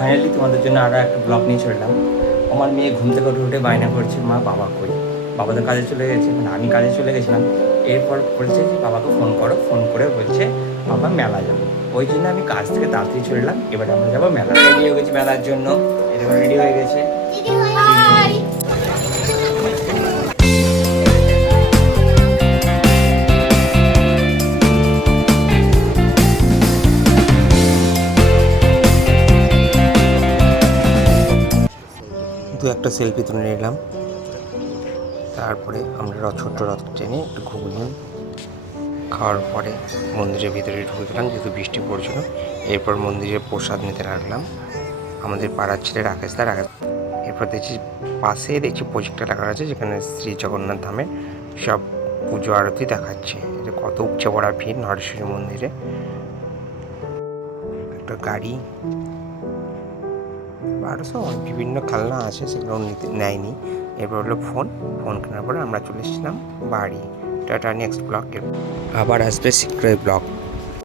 Finally তোমাদের জন্য আরও একটা ব্লগ নিয়ে চললাম। আমার মেয়ে ঘুম থেকে উঠে বায়না করছে, মা বাবা কই। বাবা তো কাজে চলে গেছে, মানে আমি কাজে চলে গেছিলাম। এরপর বলছে যে বাবাকে ফোন করো, ফোন করে বলছে বাবা মেলা যাবো। ওই জন্য আমি কাজ থেকে তাড়াতাড়ি চললাম, এবারে আমরা যাবো মেলা। রেডি হয়ে গেছি মেলার জন্য, এরকম রেডি হয়ে গেছে। দু একটা সেলফি তুলে নিলাম, তারপরে আমরা ছোট্ট রথ ট্রেনে একটু ঘুগনি খাওয়ার পরে মন্দিরের ভিতরে ঢুকে গেলাম, যেহেতু বৃষ্টি পড়ছিল। এরপর মন্দিরের প্রসাদ নিতে লাগলাম, আমাদের পাড়ার ছেলে রাকেশ। এরপর দেখছি পাশে প্রজেক্টটা লাগা আছে, যেখানে শ্রী জগন্নাথ ধামের সব পুজো আরতি দেখাচ্ছে। এটা কত উপচে পড়া ভিড় নরেশ্বরী মন্দিরে। একটা গাড়ি আরও সব বিভিন্ন খেলনা আছে, সেগুলো নেয়নি। এরপর হলো ফোন কেনার পরে আমরা চলে এসেছিলাম বাড়ি। টাটা, নেক্সট ব্লগ আবার আসবে শীঘ্রই ব্লগ।